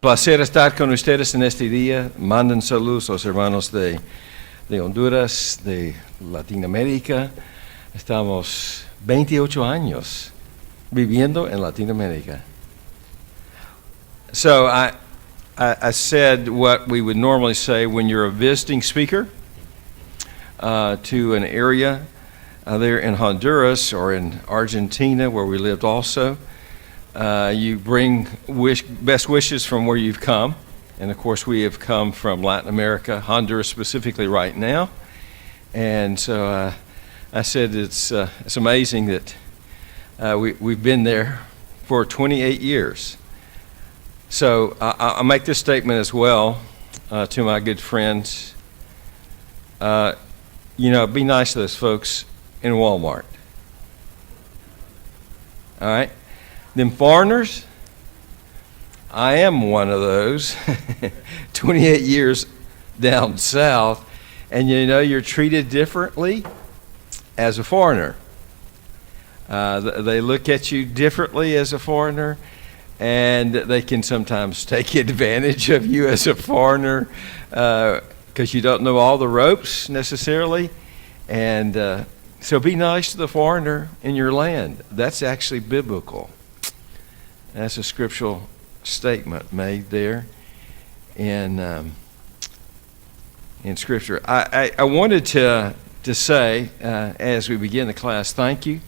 Placer estar con ustedes en este día. Manden saludos a los hermanos de Honduras, de Latinoamérica. Estamos 28 años viviendo en Latinoamérica. So I said what we would normally say when you're a visiting speaker to an area there in Honduras or in Argentina where we lived also. You bring best wishes from where you've come. And of course, we have come from Latin America, Honduras specifically right now. And so I said it's amazing that we've been there for 28 years. So I'll make this statement as well to my good friends. Be nice to those folks in Walmart. All right? Them foreigners, I am one of those, 28 years down south, and you're treated differently as a foreigner. They look at you differently as a foreigner, and they can sometimes take advantage of you as a foreigner because you don't know all the ropes necessarily. And so be nice to the foreigner in your land. That's actually biblical. That's a scriptural statement made there in Scripture. I wanted to say, as we begin the class, thank you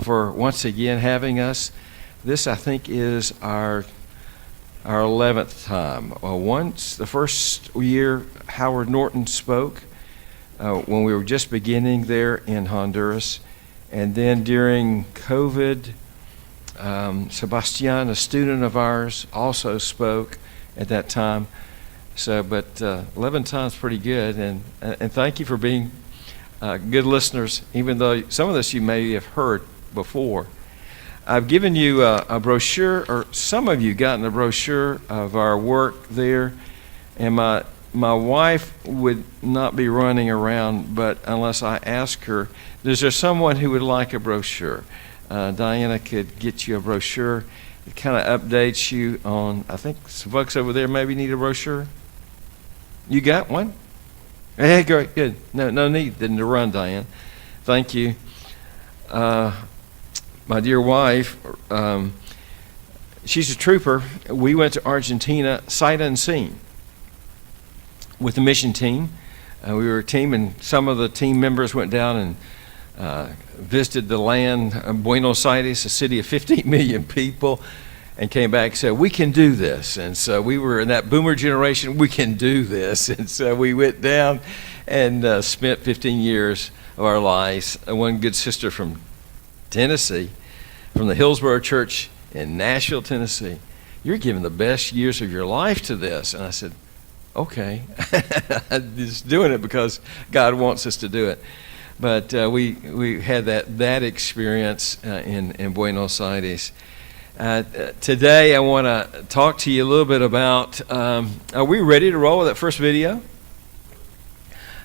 for once again having us. This, I think, is our 11th time. Once, the first year, Howard Norton spoke when we were just beginning there in Honduras. And then during COVID, Sebastian, a student of ours, also spoke at that time. So, but 11 times pretty good, and thank you for being good listeners, even though some of this you may have heard before. I've given you a brochure, or some of you gotten a brochure of our work there, and my wife would not be running around, but unless I ask her, is there someone who would like a brochure? Diana could get you a brochure. It kind of updates you on, I think some folks over there maybe need a brochure. You got one? Hey, great, good. No need then to run, Diane. Thank you. My dear wife, she's a trooper. We went to Argentina sight unseen with the mission team. We were a team, and some of the team members went down and visited the land of Buenos Aires, a city of 15 million people, and came back and said, we can do this. And so we were in that boomer generation, we can do this. And so we went down and spent 15 years of our lives. One good sister from Tennessee, from the Hillsborough Church in Nashville, Tennessee, you're giving the best years of your life to this. And I said, okay, I'm just doing it because God wants us to do it. But we had that experience in Buenos Aires. Today I want to talk to you a little bit about, are we ready to roll with that first video?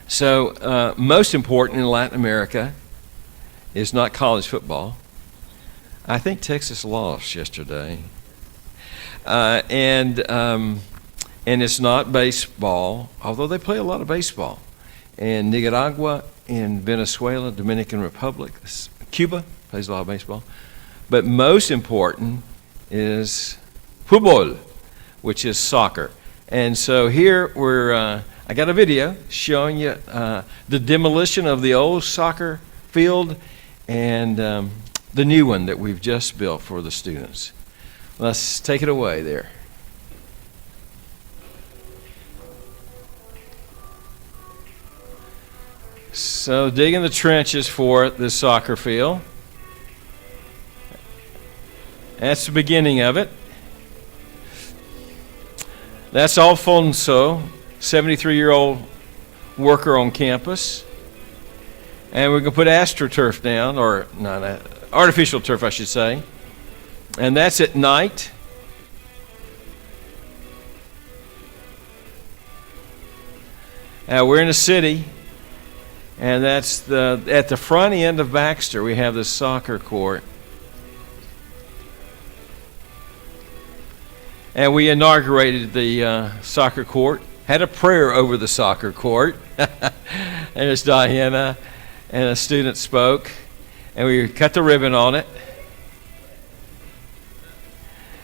So most important in Latin America is not college football. I think Texas lost yesterday. And it's not baseball, although they play a lot of baseball. And Nicaragua, in Venezuela, Dominican Republic, Cuba plays a lot of baseball. But most important is football, which is soccer. And so here I got a video showing you the demolition of the old soccer field and the new one that we've just built for the students. Let's take it away there. So digging the trenches for this soccer field. That's the beginning of it. That's Alfonso, 73-year-old worker on campus. And we're going to put AstroTurf down, or not, artificial turf, I should say. And that's at night. We're in a city. And that's at the front end of Baxter, we have this soccer court. And we inaugurated the soccer court, had a prayer over the soccer court. And it's Diana, and a student spoke, and we cut the ribbon on it.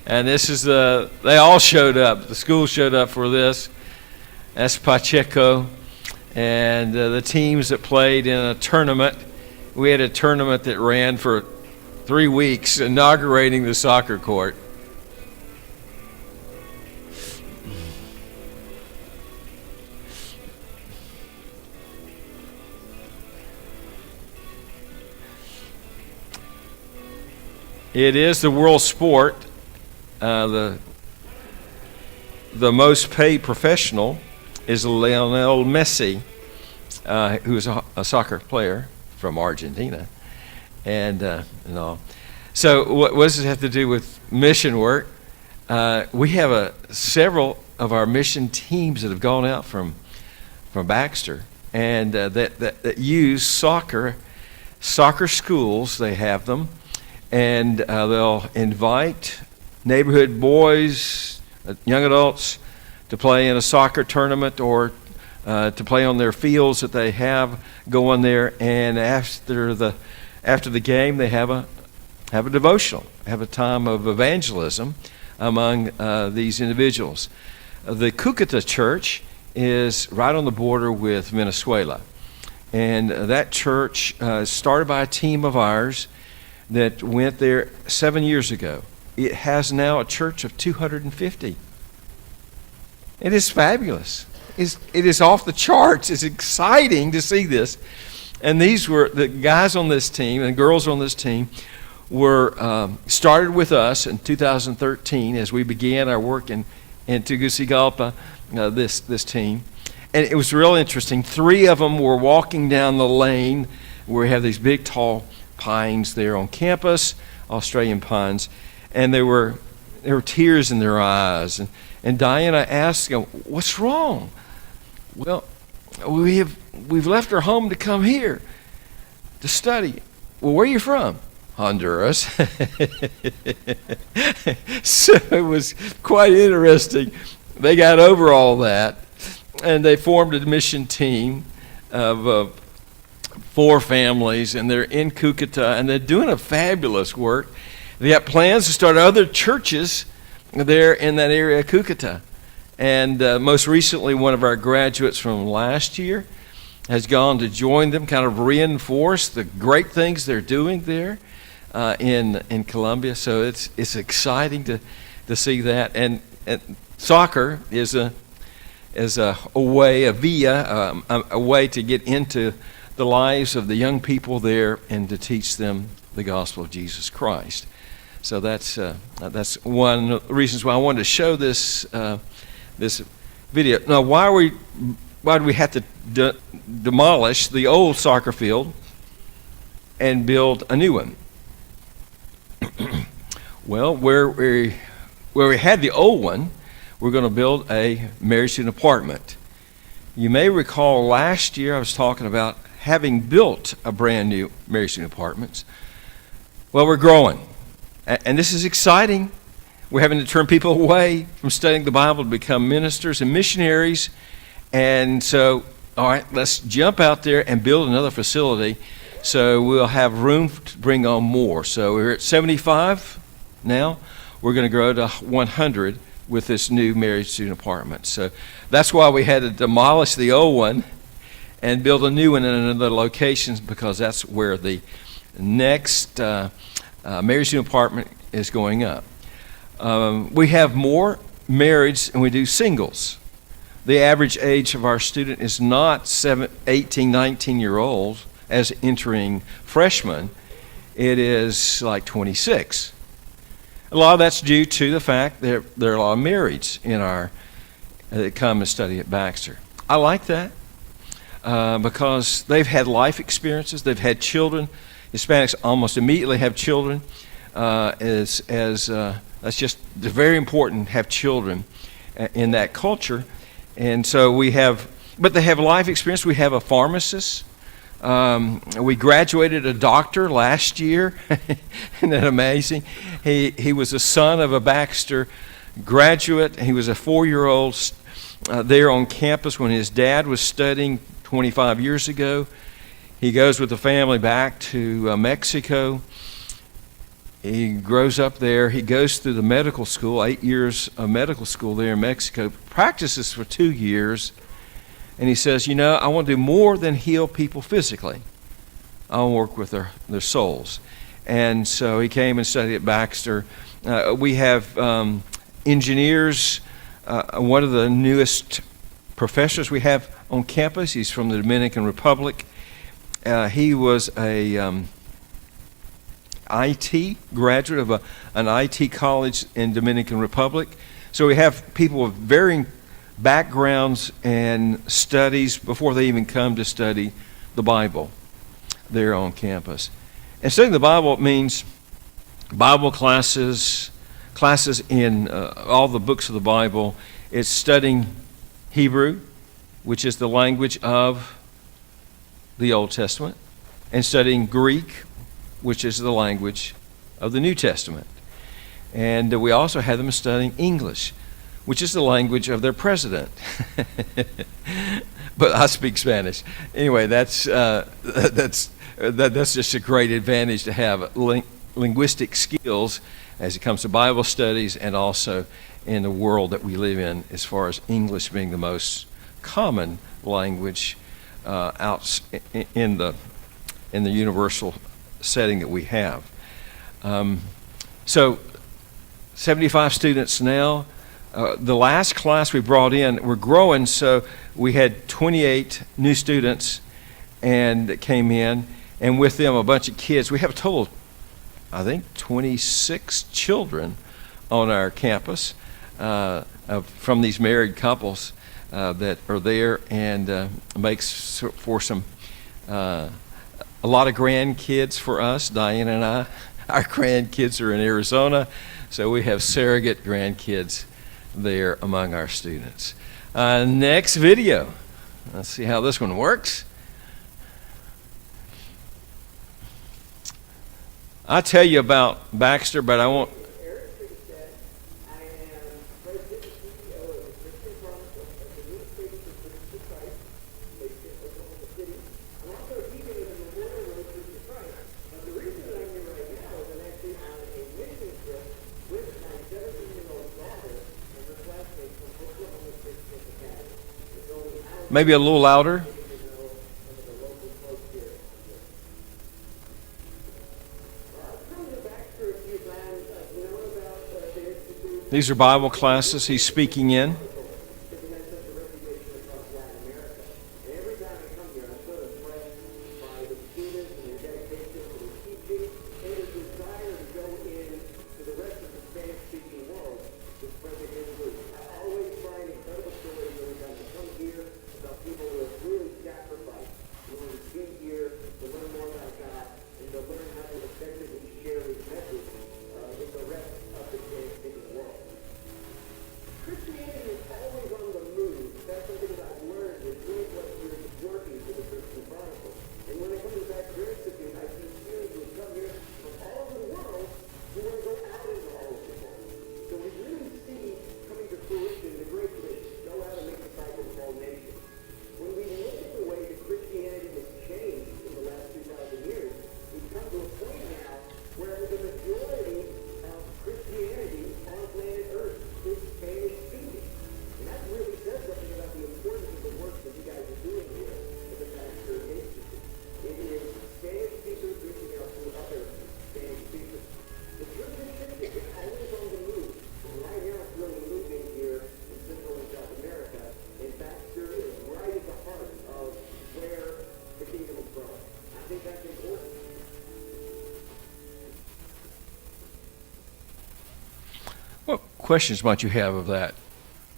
And this is they all showed up. The school showed up for this. That's Pacheco. And the teams that played in a tournament. We had a tournament that ran for 3 weeks, inaugurating the soccer court. It is the world sport. The most paid professional is Lionel Messi, who is a soccer player from Argentina, and all. So, what does it have to do with mission work? We have several of our mission teams that have gone out from Baxter, and that use soccer schools. They have them, and they'll invite neighborhood boys, young adults, to play in a soccer tournament or to play on their fields that they have going there. And after the game, they have a devotional, have a time of evangelism among these individuals. The Cucuta Church is right on the border with Venezuela, and that church started by a team of ours that went there 7 years ago. It has now a church of 250. It is fabulous. It is off the charts. It's exciting to see this. And these were the guys on this team and girls on this team were started with us in 2013 as we began our work in Tegucigalpa, this team. And it was real interesting. 3 of them were walking down the lane where we have these big, tall pines there on campus, Australian pines. And there were tears in their eyes. And Diana asked them, "What's wrong?" "Well, we've left our home to come here to study." "Well, where are you from?" "Honduras." So it was quite interesting. They got over all that, and they formed a mission team of 4 families, and they're in Cucuta, and they're doing a fabulous work. They got plans to start other churches there in that area of Cucuta. And most recently, one of our graduates from last year has gone to join them, kind of reinforce the great things they're doing there in Colombia. So it's exciting to see that. And soccer is a way, a way to get into the lives of the young people there and to teach them the gospel of Jesus Christ. So that's one of the reasons why I wanted to show this video. Now, why do we have to demolish the old soccer field and build a new one? Well, where we had the old one, we're going to build a married student apartment. You may recall last year I was talking about having built a brand new married student apartments. Well, we're growing. And this is exciting. We're having to turn people away from studying the Bible to become ministers and missionaries. And so, all right, let's jump out there and build another facility so we'll have room to bring on more. So we're at 75 now. We're going to grow to 100 with this new married student apartment. So that's why we had to demolish the old one and build a new one in another location, because that's where the next married student apartment is going up. We have more marrieds and we do singles. The average age of our student is not 18, 19-year-olds as entering freshmen. It is like 26. A lot of that's due to the fact that there are a lot of marrieds in our that come and study at Baxter. I like that because they've had life experiences. They've had children. Hispanics almost immediately have children. That's just very important to have children in that culture. And so we have, but they have life experience. We have a pharmacist. We graduated a doctor last year. Isn't that amazing? He was a son of a Baxter graduate. He was a 4-year-old there on campus when his dad was studying 25 years ago. He goes with the family back to Mexico. He grows up there. He goes through the medical school, 8 years of medical school there in Mexico, practices for 2 years, and he says, I want to do more than heal people physically. I want to work with their souls. And so he came and studied at Baxter. We have engineers. One of the newest professors we have on campus, he's from the Dominican Republic. He was a IT graduate of an IT college in Dominican Republic. So we have people with varying backgrounds and studies before they even come to study the Bible there on campus. And studying the Bible means Bible classes in all the books of the Bible. It's studying Hebrew, which is the language of the Old Testament, and studying Greek, which is the language of the New Testament. And we also have them studying English, which is the language of their president. But I speak Spanish. Anyway, that's just a great advantage to have linguistic skills as it comes to Bible studies and also in the world that we live in, as far as English being the most common language out in the universal setting that we have. So 75 students now. The last class we brought in, we're growing, so we had 28 new students and that came in, and with them a bunch of kids. We have a total, I think, 26 children on our campus from these married couples that are there, and makes for some a lot of grandkids for us, Diane and I. Our grandkids are in Arizona, so we have surrogate grandkids there among our students. Next video. Let's see how this one works. I'll tell you about Baxter, but I won't. Maybe a little louder. These are Bible classes he's speaking in. What questions might you have of that?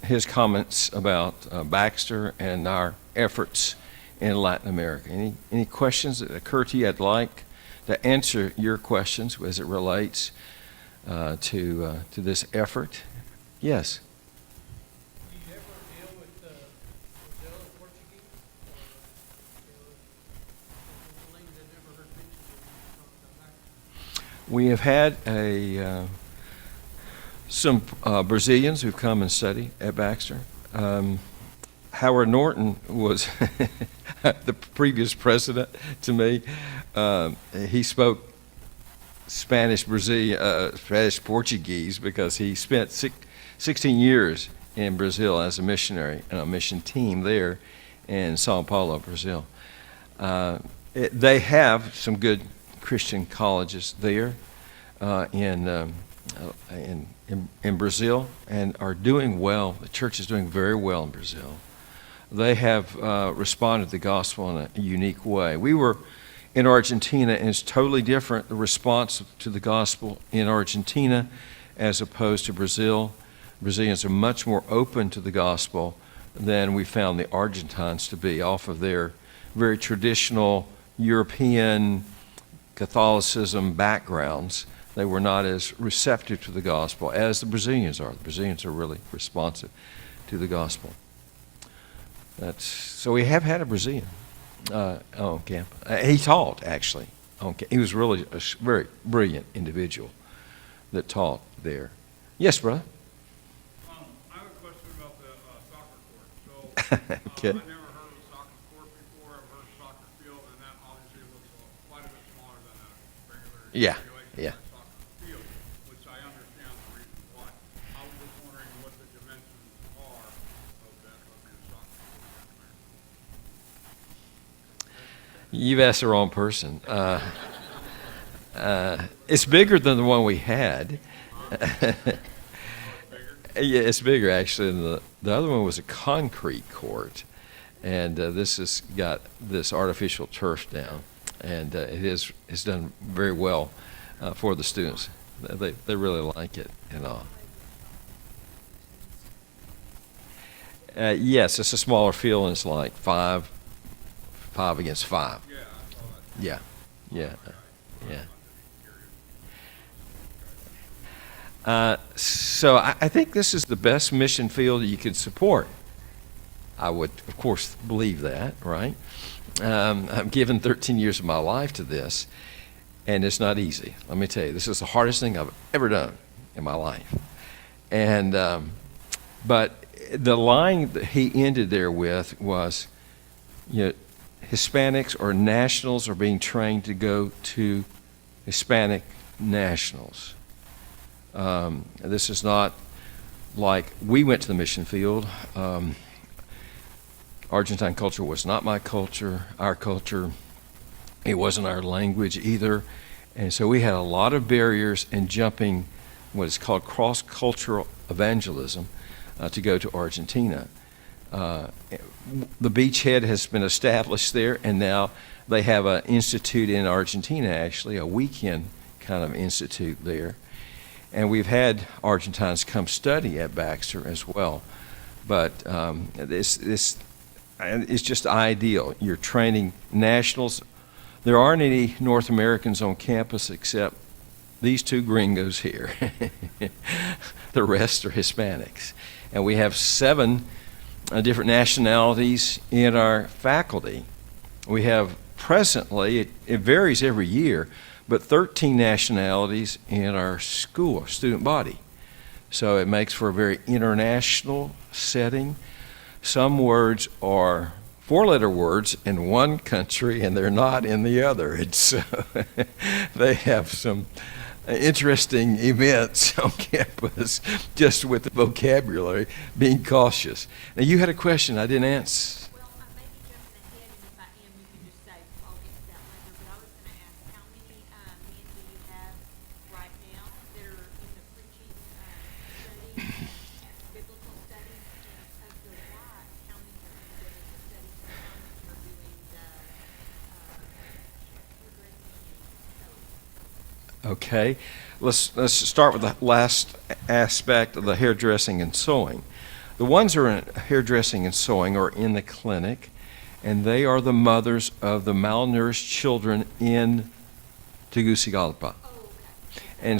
His comments about Baxter and our efforts in Latin America. Any questions that occur to you? I'd like to answer your questions as it relates to this effort. Yes. Do you ever deal with Brazil and Portuguese? Or language I've never heard mentioned when you talk about Baxter? We have had a some Brazilians who've come and studied at Baxter. Howard Norton was the previous president to me. He spoke Spanish Portuguese because he spent 16 years in Brazil as a missionary and a mission team there in Sao Paulo, Brazil. They have some good Christian colleges there in Brazil and are doing well. The church is doing very well in Brazil. They have responded to the gospel in a unique way. We were in Argentina, and it's totally different, the response to the gospel in Argentina as opposed to Brazil. Brazilians are much more open to the gospel than we found the Argentines to be, off of their very traditional European Catholicism backgrounds. They were not as receptive to the gospel as the Brazilians are. The Brazilians are really responsive to the gospel. So we have had a Brazilian on campus. He taught, actually. He was really a very brilliant individual that taught there. Yes, brother? I have a question about the soccer court. So, Okay. I've never heard of a soccer court before. I've heard of soccer field, and that obviously looks quite a bit smaller than a regular Yeah, regulation soccer field, which I understand the reason why. I was just wondering what the dimensions are of that, of your soccer court. You've asked the wrong person. It's bigger than the one we had. Yeah, it's bigger actually. And the other one was a concrete court, and this has got this artificial turf down, and it's done very well for the students. They really like it and all. Yes, it's a smaller field, and it's like five against five. Yeah, I saw that. Yeah. So I think this is the best mission field you could support. I would, of course, believe that, right? I've given 13 years of my life to this, and it's not easy. Let me tell you, this is the hardest thing I've ever done in my life. And but the line that he ended there with was, Hispanics or nationals are being trained to go to Hispanic nationals. This is not like we went to the mission field. Argentine culture was not my culture, our culture. It wasn't our language either. And so we had a lot of barriers in jumping what is called cross-cultural evangelism to go to Argentina. The beachhead has been established there, and now they have an institute in Argentina, actually, a weekend kind of institute there. And we've had Argentines come study at Baxter as well. But it's just ideal. You're training nationals. There aren't any North Americans on campus except these two gringos here. The rest are Hispanics. And we have 7 different nationalities in our faculty. We have presently, it varies every year, but 13 nationalities in our school, student body. So it makes for a very international setting. Some words are 4-letter words in one country and they're not in the other. And so they have some interesting events on campus just with the vocabulary, being cautious. Now you had a question I didn't answer. Well, I may be jumping ahead, and if I am, you can just say, I'll get to that later. But I was going to ask, how many men do you have right now that are in the preaching study, biblical studies? And of the wives, how many are in the study sometimes are doing the hairdressing? Okay, let's start with the last aspect of the hairdressing and sewing. The ones who are in hairdressing and sewing are in the clinic, and they are the mothers of the malnourished children in Tegucigalpa. Oh, okay.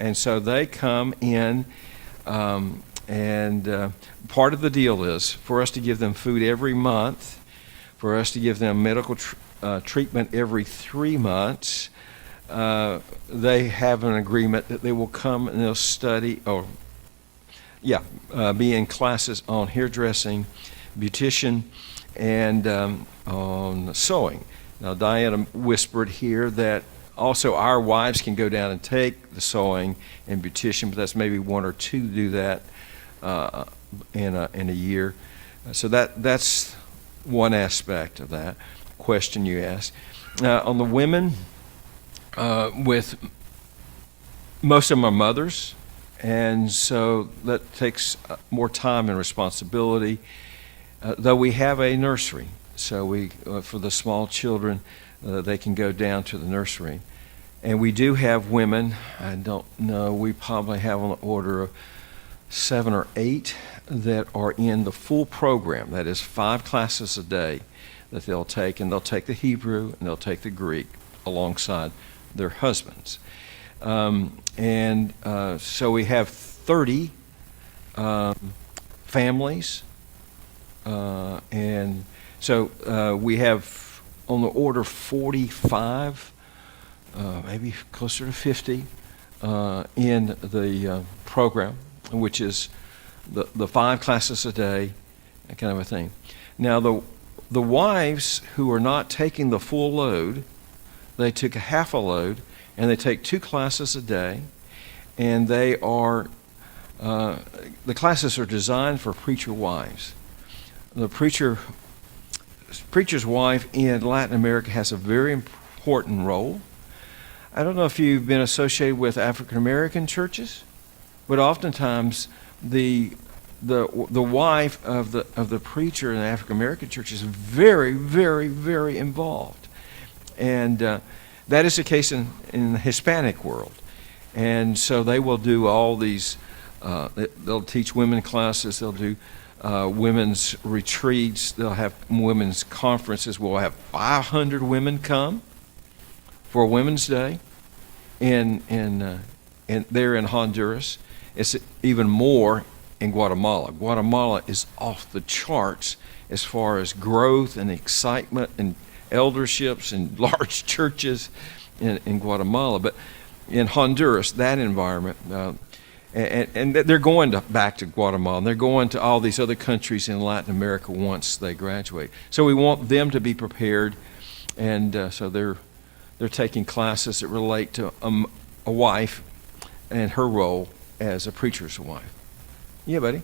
And so they come in, and part of the deal is for us to give them food every month, for us to give them medical treatment every 3 months. they have an agreement that they will come and they'll study, or be in classes on hairdressing, beautician, and on sewing. Now, Diana whispered here that also our wives can go down and take the sewing and beautician, but that's maybe one or two do that in a year. So that's one aspect of that question you asked. On the women, with most of them are mothers, and so that takes more time and responsibility. Though we have a nursery, so we for the small children, they can go down to the nursery. And we do have women, I don't know, we probably have on the order of 7 or 8 that are in the full program. That is 5 classes a day that they'll take, and they'll take the Hebrew and they'll take the Greek alongside their husbands. So we have 30 families, and so we have on the order 45, maybe closer to 50 in the program, which is the 5 classes a day, that kind of a thing. Now, the wives who are not taking the full load, they took a half a load, and they take 2 classes a day, and they are the classes are designed for preacher wives. The preacher's wife in Latin America has a very important role. I don't know if you've been associated with African American churches, but oftentimes the wife of the preacher in the African American church is very, very, very involved, and that is the case in the Hispanic world. And so they will do all these. They'll teach women classes. They'll do women's retreats. They'll have women's conferences. We'll have 500 women come for Women's Day in there in Honduras. It's even more in Guatemala. Guatemala is off the charts as far as growth and excitement and elderships and large churches in Guatemala. But in Honduras, that environment, and they're going back to Guatemala, and they're going to all these other countries in Latin America once they graduate. So we want them to be prepared, and so they're taking classes that relate to a wife and her role as a preacher's wife. Yeah, buddy?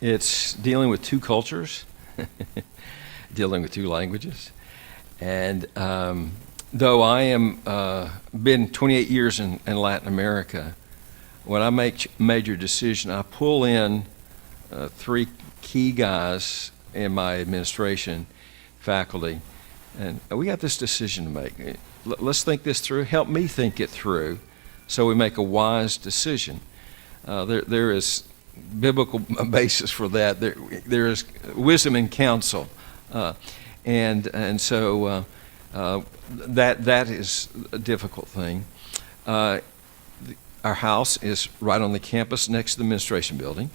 It's dealing with 2 cultures, dealing with 2 languages. And though I am been 28 years in Latin America, when I make major decision, I pull in 3 key guys in my administration, faculty, and we got this decision to make. Let's think this through. Help me think it through so we make a wise decision. There is biblical basis for that. There is wisdom and counsel, and so that is a difficult thing. Our house is right on the campus next to the administration building,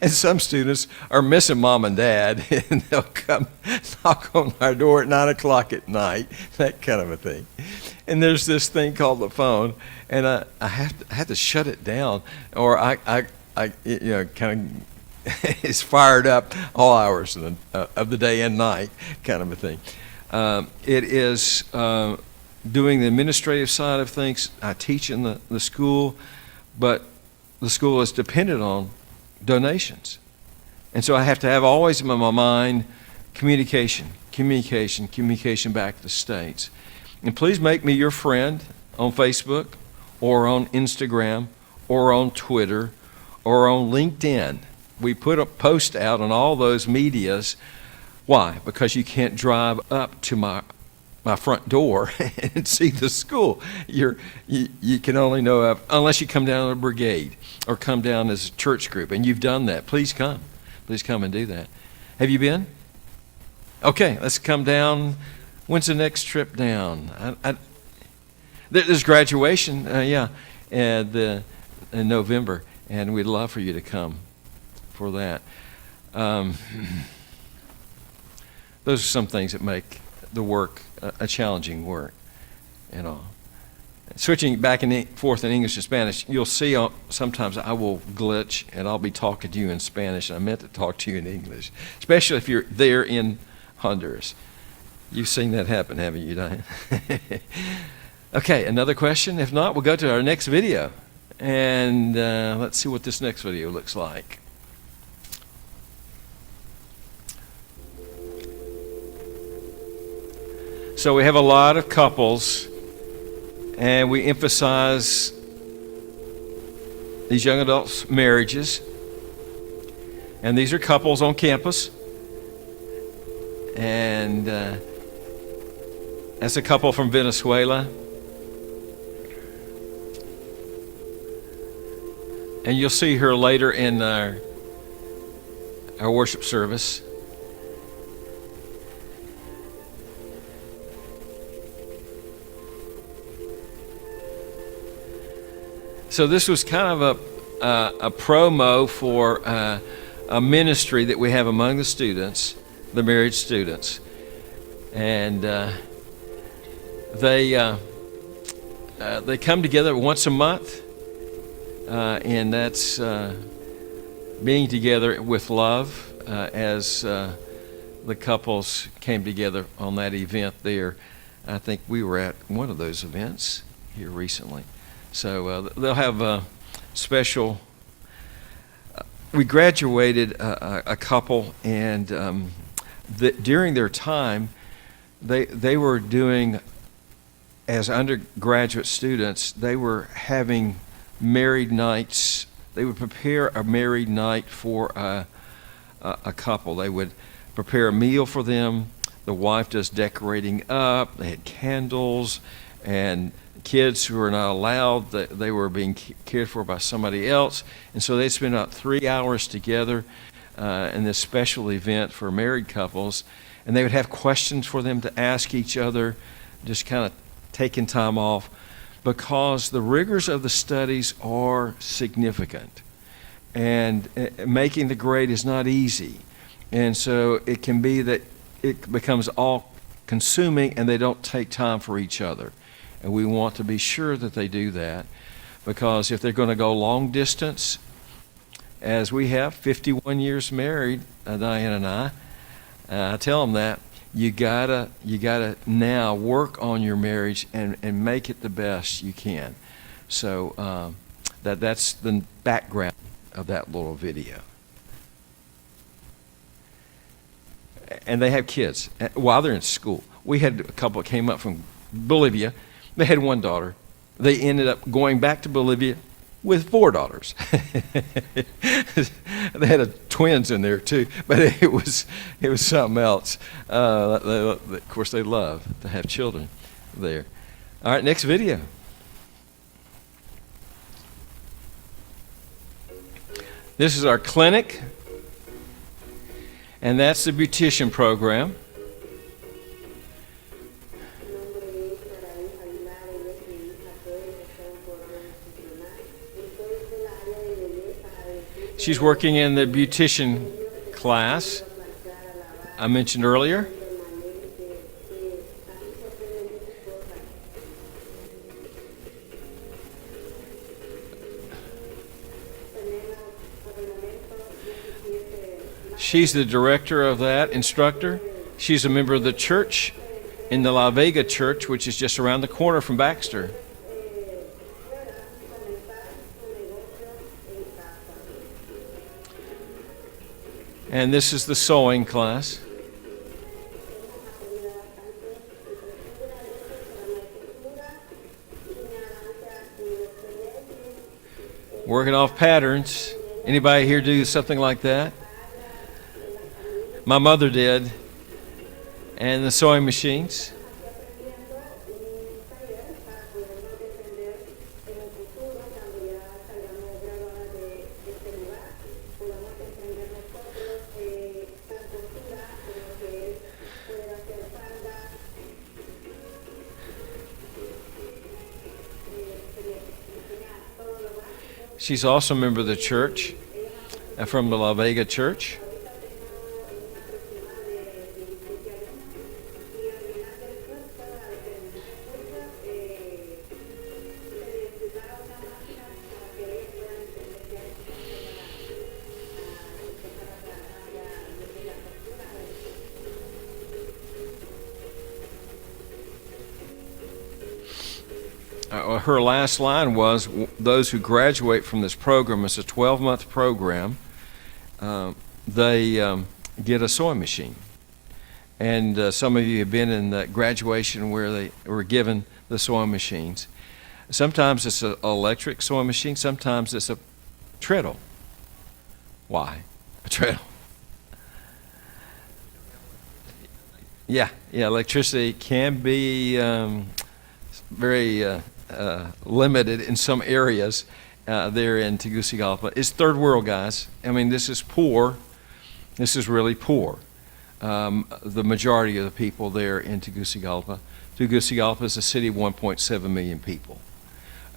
and some students are missing mom and dad, and they'll come knock on our door at 9 o'clock at night, that kind of a thing. And there's this thing called the phone, and I have to shut it down, or I kind of it's fired up all hours of the day and night, kind of a thing. It is doing the administrative side of things. I teach in the school, but the school is dependent on donations. And so I have to have always in my mind communication back to the States. And please make me your friend on Facebook or on Instagram or on Twitter or on LinkedIn. We put a post out on all those medias. Why? Because you can't drive up to my front door and see the school. You can only know of, unless you come down to a brigade or come down as a church group, and you've done that. Please come and do that. Have you been? Okay, let's come down. When's the next trip down? There's graduation, in November, and we'd love for you to come for that. Those are some things that make the work a challenging work, and all. Switching back and forth in English and Spanish, you'll see sometimes I will glitch and I'll be talking to you in Spanish, and I meant to talk to you in English, especially if you're there in Honduras. You've seen that happen, haven't you, Diane? Okay, another question? If not, we'll go to our next video. And let's see what this next video looks like. So we have a lot of couples, and we emphasize these young adults' marriages. And these are couples on campus. And that's a couple from Venezuela. And you'll see her later in our worship service. So this was kind of a promo for a ministry that we have among the students, the married students. And they come together once a month, and that's being together with love as the couples came together on that event there. I think we were at one of those events here recently. So they'll have a special. We graduated a couple, and during their time, they were doing, as undergraduate students, they were having married nights. They would prepare a married night for a couple. They would prepare a meal for them. The wife does decorating up. They had candles, and kids who were not allowed, they were being cared for by somebody else. And so they'd spend about 3 hours together in this special event for married couples. And they would have questions for them to ask each other, just kind of taking time off, because the rigors of the studies are significant. And making the grade is not easy. And so it can be that it becomes all consuming and they don't take time for each other. And we want to be sure that they do that, because if they're going to go long distance, as we have, 51 years married, Diane and I tell them that you gotta now work on your marriage and make it the best you can. So that's the background of that little video. And they have kids while they're in school. We had a couple that came up from Bolivia. They had one daughter. They ended up going back to Bolivia with 4 daughters. They had twins in there too, but it was something else. Of course, they love to have children there. All right, next video. This is our clinic, and that's the beautician program. She's working in the beautician class I mentioned earlier. She's the director of that instructor. She's a member of the church in the La Vega church, which is just around the corner from Baxter. And this is the sewing class. Working off patterns. Anybody here do something like that? My mother did. And the sewing machines. She's also a member of the church, from the La Vega Church. Her last line was, those who graduate from this program, it's a 12-month program, they get a sewing machine. And some of you have been in that graduation where they were given the sewing machines. Sometimes it's an electric sewing machine, sometimes it's a treadle. Why? A treadle. Yeah, electricity can be very limited in some areas there in Tegucigalpa. It's third world, guys. I mean, this is poor. This is really poor. The majority of the people there in Tegucigalpa. Tegucigalpa is a city of 1.7 million people.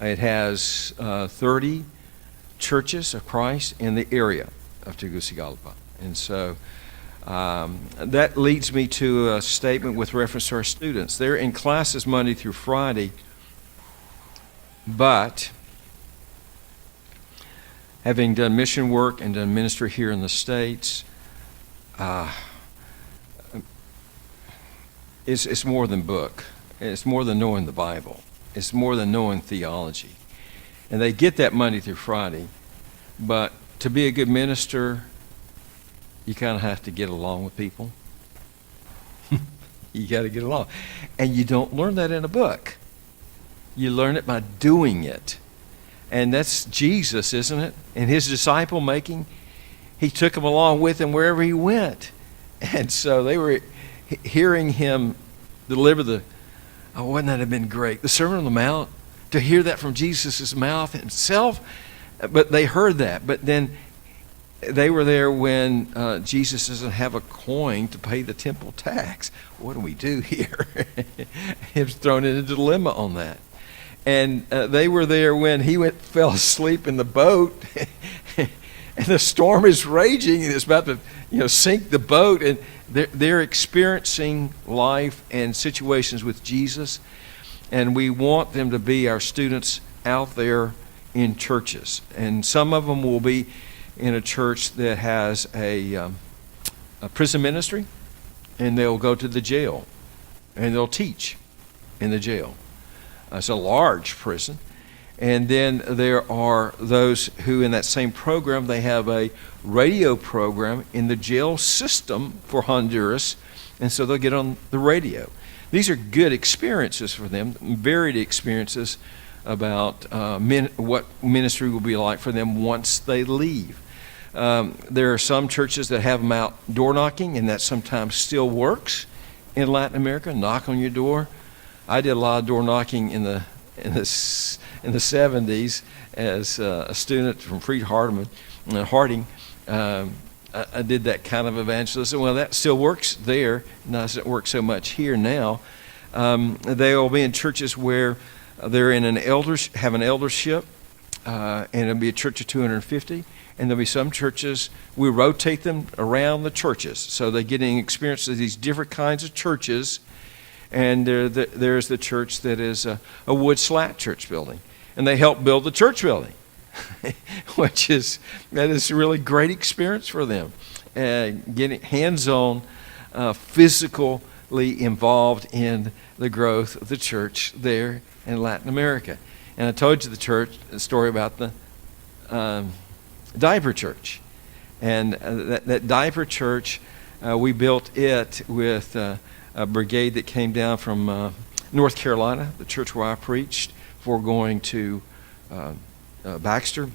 It has 30 churches of Christ in the area of Tegucigalpa. And so that leads me to a statement with reference to our students. They're in classes Monday through Friday, but having done mission work and done ministry here in the States, it's more than book. It's more than knowing the Bible. It's more than knowing theology. And they get that Monday through Friday, but to be a good minister, you kind of have to get along with people. You got to get along. And you don't learn that in a book. You learn it by doing it. And that's Jesus, isn't it? In his disciple making, he took them along with him wherever he went. And so they were hearing him deliver wouldn't that have been great? The Sermon on the Mount, to hear that from Jesus' mouth himself. But they heard that. But then they were there when Jesus doesn't have a coin to pay the temple tax. What do we do here? He was thrown in a dilemma on that. And they were there when he fell asleep in the boat, and the storm is raging, and it's about to sink the boat. And they're experiencing life and situations with Jesus, and we want them to be our students out there in churches. And some of them will be in a church that has a prison ministry, and they'll go to the jail, and they'll teach in the jail. It's a large prison. And then there are those who in that same program, they have a radio program in the jail system for Honduras, and so they'll get on the radio. These are good experiences for them, varied experiences about what ministry will be like for them once they leave. There are some churches that have them out door knocking, and that sometimes still works in Latin America. Knock on your door. I did a lot of door knocking in the 70s as a student from Freed Harding. I did that kind of evangelism. Well, that still works there. It doesn't work so much here now. They will be in churches where they're in have an eldership, and it'll be a church of 250. And there'll be some churches, we rotate them around the churches. So they're getting experience of these different kinds of churches. And there's the church that is a wood slat church building. And they help build the church building, that is a really great experience for them. Getting hands-on, physically involved in the growth of the church there in Latin America. And I told you the story about the diaper church. And that diaper church, we built it with a brigade that came down from North Carolina, the church where I preached, before going to Baxter,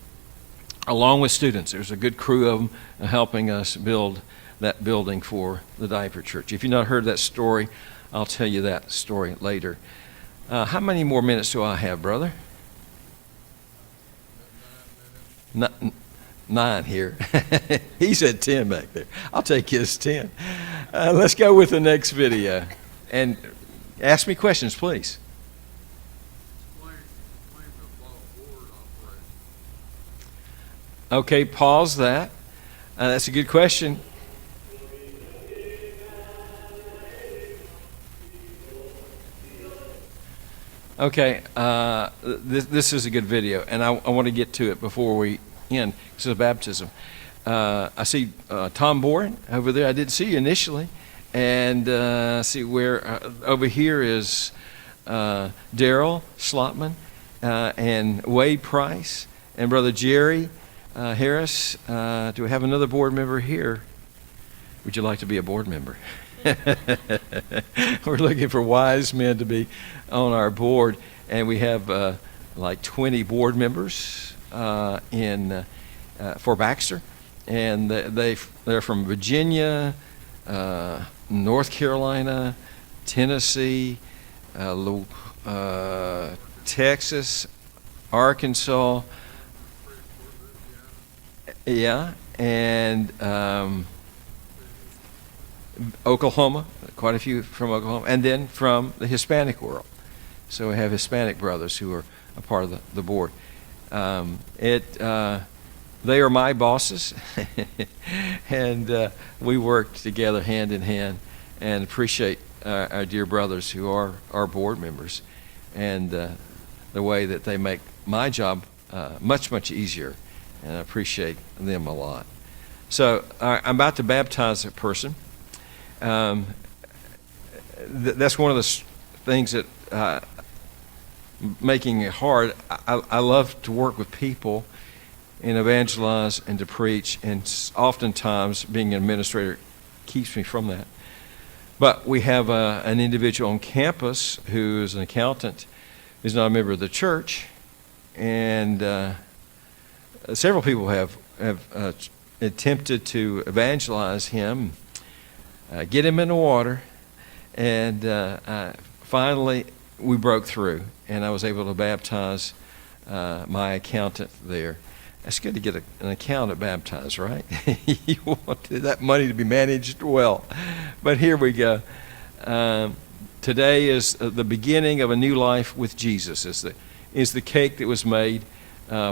along with students. There's a good crew of them helping us build that building for the diaper church. If you've not heard that story, I'll tell you that story later. How many more minutes do I have, brother? 9 here. He said 10 back there. I'll take his 10. Let's go with the next video. And ask me questions, please. Explain the above board operation. Okay, pause that. That's a good question. Okay, this is a good video, and I want to get to it before we end. This is baptism. I see Tom Boren over there. I didn't see you initially. And see where over here is Daryl Slotman and Wade Price and Brother Jerry Harris. Do we have another board member here? Would you like to be a board member? We're looking for wise men to be on our board, and we have like 20 board members for Baxter, and they're from Virginia, North Carolina, Tennessee, Texas, Arkansas, yeah, and Oklahoma, quite a few from Oklahoma, and then from the Hispanic world. So we have Hispanic brothers who are a part of the board. They are my bosses, and we work together hand in hand, and appreciate our dear brothers who are our board members, and the way that they make my job much, much easier, and I appreciate them a lot. So I'm about to baptize a person. That's one of the things that making it hard. I love to work with people and evangelize and to preach, and oftentimes being an administrator keeps me from that. But we have an individual on campus who is an accountant, who's not a member of the church, and several people have attempted to evangelize him, get him in the water, and finally we broke through, and I was able to baptize my accountant there. It's good to get an accountant baptized, right? You want that money to be managed well. But here we go. Today is the beginning of a new life with Jesus. Is the cake that was made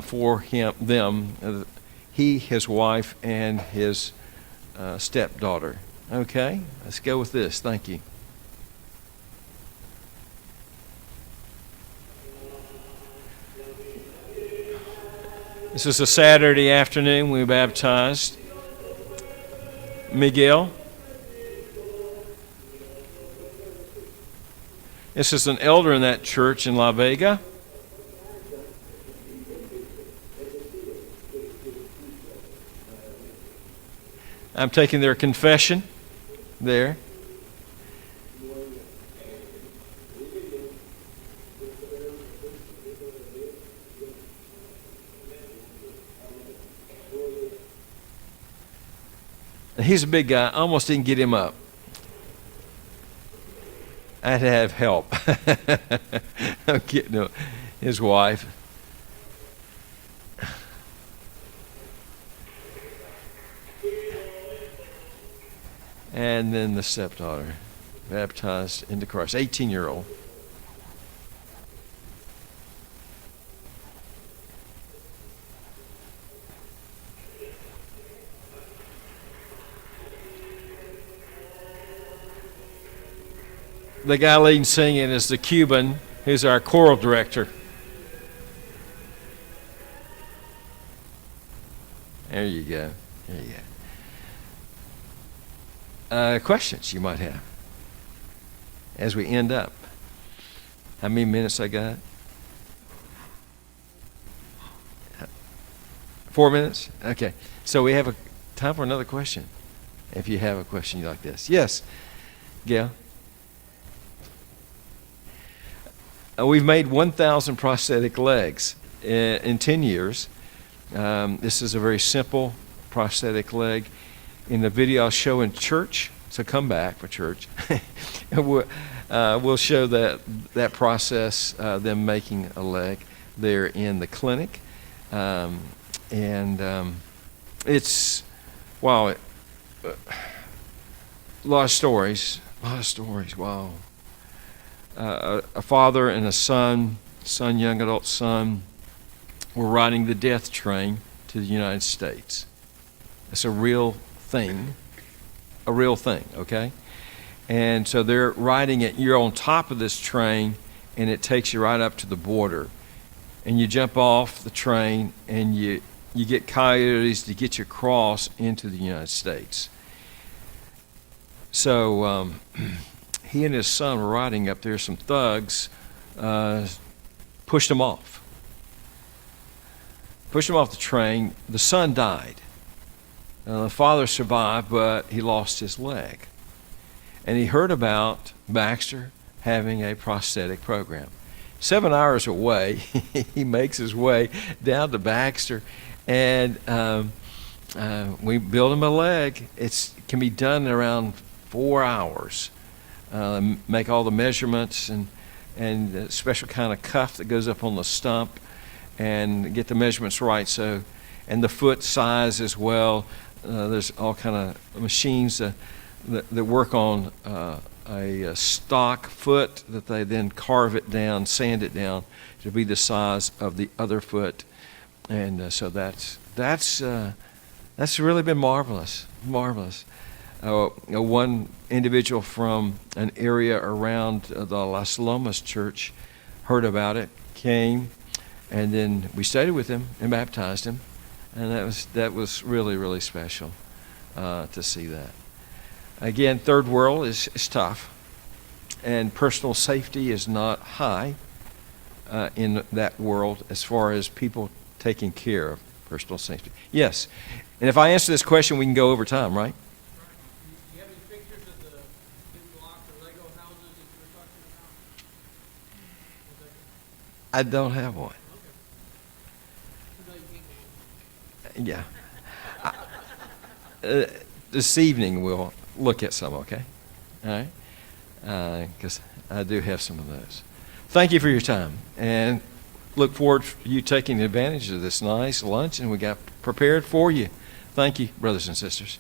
for them, he, his wife, and his stepdaughter. Okay, let's go with this. Thank you. This is a Saturday afternoon. We baptized Miguel. This is an elder in that church in La Vega. I'm taking their confession there. He's a big guy. I almost didn't get him up. I had to have help. I'm getting his wife. And then the stepdaughter, baptized into Christ, 18-year-old. The guy leading singing is the Cuban, who's our choral director. There you go. There you go. Questions you might have as we end up. How many minutes I got? 4 minutes? Okay. So we have time for another question. If you have a question like this. Yes, Gail? We've made 1,000 prosthetic legs in 10 years. This is a very simple prosthetic leg. In the video I'll show in church, so come back for church. We'll show that process, them making a leg there in the clinic. It's, wow, a lot of stories, wow. A father and a young adult son, were riding the death train to the United States. It's a real thing, okay? And so they're riding it. You're on top of this train, and it takes you right up to the border. And you jump off the train, and you get coyotes to get you across into the United States. So he and his son were riding up there. Some thugs pushed him off. Pushed him off the train. The son died. The father survived, but he lost his leg. And he heard about Baxter having a prosthetic program. 7 hours away, he makes his way down to Baxter, and we build him a leg. It can be done in around 4 hours. Make all the measurements and a special kind of cuff that goes up on the stump, and get the measurements right. So, and the foot size as well. There's all kind of machines that work on a stock foot that they then carve it down, sand it down to be the size of the other foot, and so that's really been marvelous. One individual from an area around the Las Lomas church heard about it, came, and then we studied with him and baptized him, and that was really, really special to see that. Again, third world is tough, and personal safety is not high in that world as far as people taking care of personal safety. Yes, and if I answer this question, we can go over time, right? Do you have any pictures of the big block or Lego houses that you were talking about? I don't have one. Okay. Yeah. This evening we'll look at some, okay? All right? Because I do have some of those. Thank you for your time, and look forward to you taking advantage of this nice lunch and we got prepared for you. Thank you, brothers and sisters.